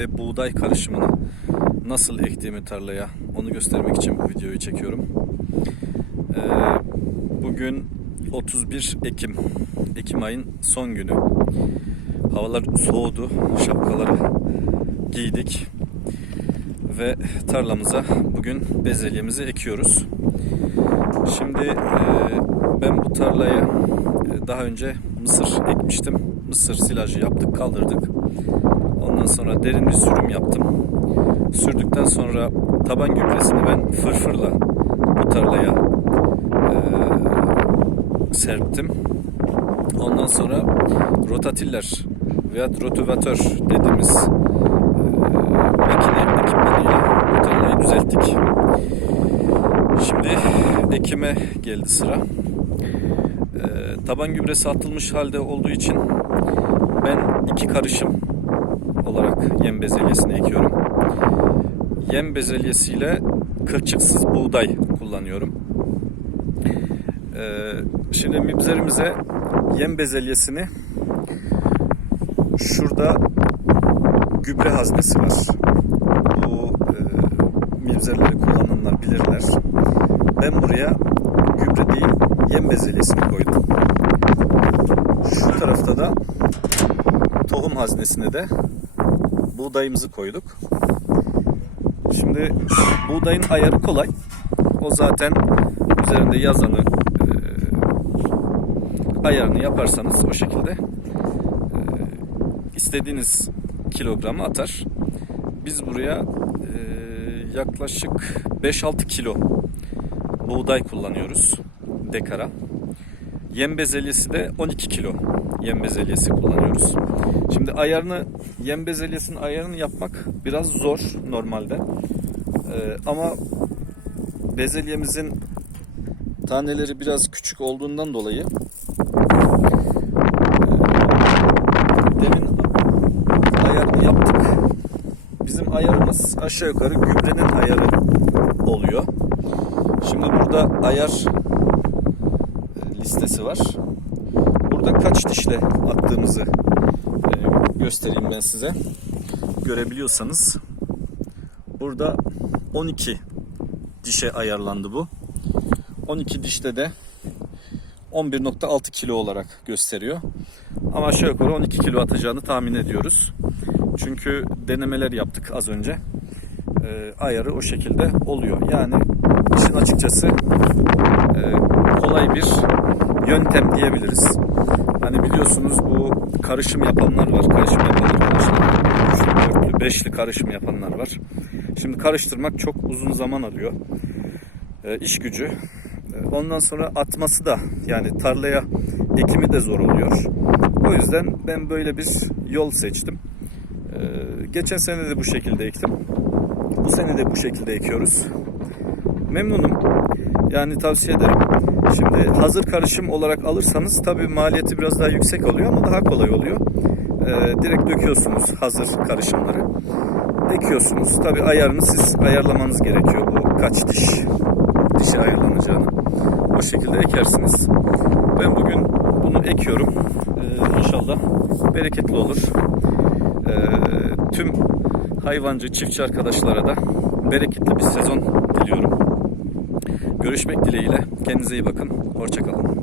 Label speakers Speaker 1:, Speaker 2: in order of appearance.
Speaker 1: ve buğday karışımını nasıl ektiğimi tarlaya onu göstermek için bu videoyu çekiyorum. Ee, bugün 31 Ekim. Ekim ayın son günü. Havalar soğudu. Şapkaları giydik. Ve tarlamıza bugün bezelyemizi ekiyoruz. Şimdi e, ben bu tarlaya e, daha önce mısır ekmiştim. Mısır silajı yaptık, kaldırdık. Ondan sonra derin bir sürüm yaptım. Sürdükten sonra taban gübresini ben fırfırla bu tarlaya e, serptim. Ondan sonra rotatiller veya rotovatör dediğimiz e, makine ekipmanıyla bu tarlayı düzelttik. Şimdi ekime geldi sıra. Ee, taban gübresi atılmış halde olduğu için ben iki karışım olarak yem bezelyesini ekiyorum. Yem bezelyesiyle kılçıksız buğday kullanıyorum. Ee, şimdi mibzerimize yem bezelyesini şurada gübre haznesi var. Bu e, mibzerleri kullananlar bilirler. Ben buraya gübre değil yem bezelyesini koydum. Şu tarafta da tohum haznesine de buğdayımızı koyduk. Şimdi buğdayın ayarı kolay. O zaten üzerinde yazanı e, ayarını yaparsanız o şekilde e, istediğiniz kilogramı atar. Biz buraya e, yaklaşık 5-6 kilo buğday kullanıyoruz dekara. Yem bezelyesi de 12 kilo yem bezelyesi kullanıyoruz. Şimdi ayarını yem bezelyesinin ayarını yapmak biraz zor normalde. Ee, ama bezelyemizin taneleri biraz küçük olduğundan dolayı e, demin ayarını yaptık. Bizim ayarımız aşağı yukarı gübrenin ayarı oluyor. Şimdi burada ayar listesi var. Burada kaç dişle attığımızı e, göstereyim ben size. Görebiliyorsanız. Burada 12 dişe ayarlandı bu. 12 dişte de 11.6 kilo olarak gösteriyor. Ama aşağı yukarı 12 kilo atacağını tahmin ediyoruz. Çünkü denemeler yaptık az önce. E, ayarı o şekilde oluyor. Yani işin açıkçası e, kolay bir yöntem diyebiliriz. Hani biliyorsunuz bu karışım yapanlar var. Karışım yapan arkadaşlar. Üçlü, dörtlü, beşli karışım yapanlar var. Şimdi karıştırmak çok uzun zaman alıyor. E, iş gücü. E, ondan sonra atması da yani tarlaya ekimi de zor oluyor. O yüzden ben böyle bir yol seçtim. E, geçen sene de bu şekilde ektim. Bu sene de bu şekilde ekiyoruz. Memnunum. Yani tavsiye ederim. Şimdi hazır karışım olarak alırsanız tabi maliyeti biraz daha yüksek oluyor ama daha kolay oluyor. Ee, direkt döküyorsunuz hazır karışımları. Ekiyorsunuz. Tabi ayarını siz ayarlamanız gerekiyor bu kaç diş dişe ayarlanacağını. O şekilde ekersiniz. Ben bugün bunu ekiyorum. Ee, inşallah bereketli olur. Ee, tüm hayvancı çiftçi arkadaşlara da bereketli bir sezon diliyorum. Görüşmek dileğiyle. Kendinize iyi bakın. Hoşçakalın.